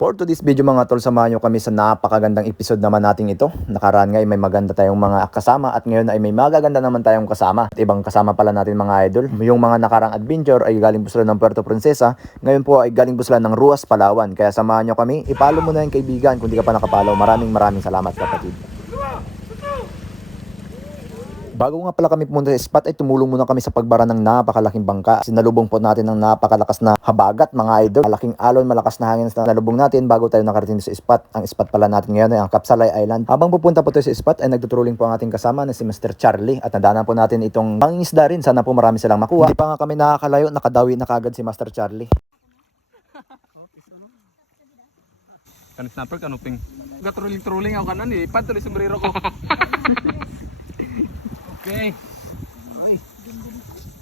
For today's video mga tol, samahan nyo kami sa napakagandang episode naman natin ito. Nakaraan nga ay may maganda tayong mga kasama at ngayon ay may magaganda naman tayong kasama. At ibang kasama pala natin mga idol. Yung mga nakarang adventure ay galing po sila ng Puerto Princesa. Ngayon po ay galing po sila ng Ruas, Palawan. Kaya samahan nyo kami. Ipalo mo na yung kaibigan kung di ka pa nakapalo. Maraming maraming salamat kapatid. Bago nga pala kami pumunta sa spot ay tumulong muna kami sa pagbara ng napakalaking bangka. Sinalubong po natin ng napakalakas na habagat mga idol. Malaking alon, malakas na hangin na nalubong natin bago tayo nakarating sa spot. Ang spot pala natin ngayon ay ang Kapsalay Island. Habang pupunta po tayo sa spot ay nagtuturuling po ang ating kasama na si Mr. Charlie at nadaanan po natin itong pangingisda rin. Sana po marami silang makuha. Hindi pa nga kami nakakalayo, nakadawi na kagad si Master Charlie. Kan snapper kanuping. Gatruling-truling ako kanan eh. Pad tuloy sombrero ko. okay. Ay.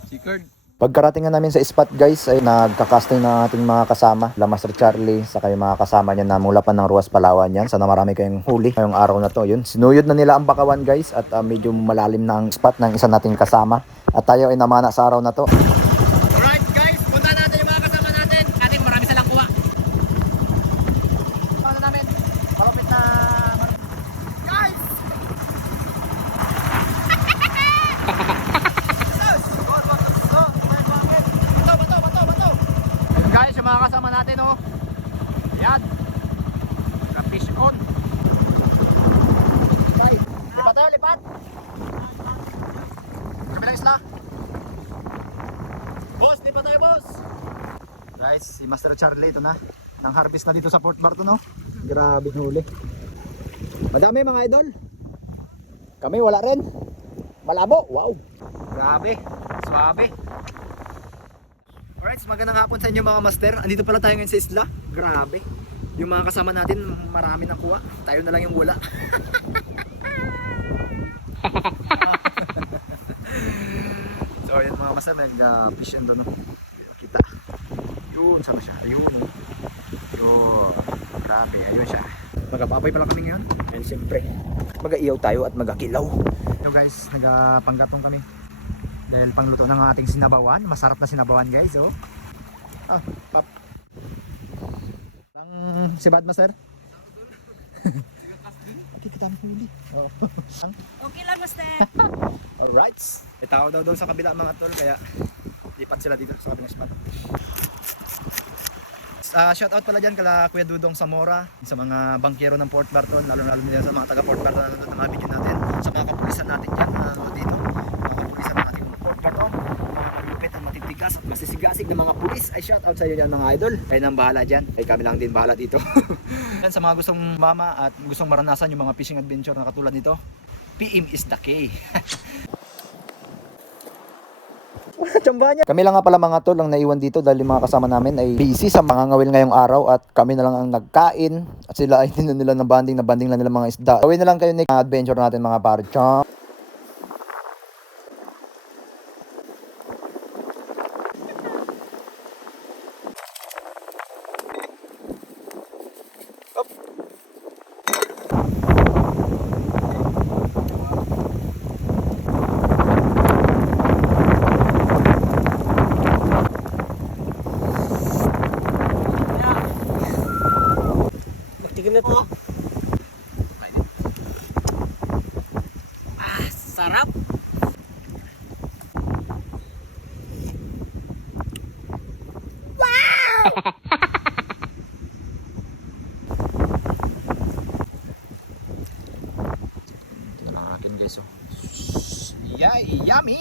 Sikard. Pagkarating nga namin sa spot guys ay nagkakasting ng ating mga kasama. La Master Charlie sa yung mga kasama niya na mula pa ng Ruas Palawan yan. Sana marami kayong huli ngayong araw na to. Yun, sinuyod na nila ang bakawan guys at ah, medyo malalim na ang spot ng isa nating kasama. At tayo ay namana sa araw na to. Alright guys, punta natin yung mga kasama natin. Ating marami silang kuha. Ano namin? Malupit na... Guys! Bato, bato, bato, bato. Guys, yung mga kasama natin oh. Yan. Fish on. Lipat tayo, lipat. Kabilang isla. Boss, lipat tayo, boss. Guys, si Master Charlie ito na. Nang harvest na dito sa Port Barton no. Grabe huli. Madami mga idol. Kami wala rin. Malabo. Wow. Grabe, swabe. Alright, magandang hapon sa inyo mga master. Andito pala tayo ngayon sa isla. Grabe. Yung mga kasama natin, marami nakuha. Tayo na lang yung wala. so, yun mga master, nag-fish yun doon. no? Yun, saan na siya? Ayun. oh. Yun. Grabe, ayun siya. Magapapay pala kami ngayon. And siyempre, mag-aiyaw tayo at mag-akilaw. So guys, nagpanggatong kami. Dahil pangluto ng ating sinabawan. Masarap na sinabawan guys, oh. Ah, pap. Ang si Bad Master? Okay, kita mo huli. Oh. Okay lang, Master. Alright. Tao daw doon sa kabila mga tol, kaya lipat sila dito sa kabilang spot. Uh, shout out pala dyan kala Kuya Dudong Zamora sa mga bangkero ng Port Barton lalo lalo nila sa mga taga Port Barton na nanonood ng natin sa mga kapulisan natin dyan na nanonood dito mga kapulisan ng ating Port Barton mga malupit at matitigas at masisigasig ng mga pulis. Ay shout out sa iyo dyan mga idol. Kayo nang bahala dyan. Ay kami lang din bahala dito. Yan sa mga gustong mama at gustong maranasan yung mga fishing adventure na katulad nito PM is the key Kami lang nga pala mga tol ang naiwan dito dahil yung mga kasama namin ay busy sa mga ngawil ngayong araw at kami na lang ang nagkain at sila ay na nila na banding na banding lang nila mga isda. Gawin na lang kayo next adventure natin mga pare. Chong! Magtigim na to. Ah, sarap. Ito lang akin guys. Oh. Yay, yummy!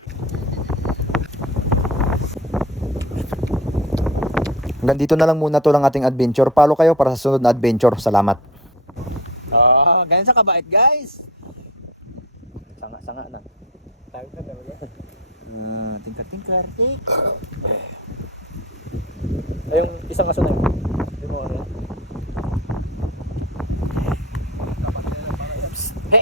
Hanggang dito na lang muna to lang ating adventure. Follow kayo para sa sunod na adventure. Salamat. Ah, ganyan sa kabait, guys. Sanga-sanga na. Tawag na talaga. Ah, tingkar-tingkar. Ay, yung isang aso na yun. Hindi mo ano yan. He,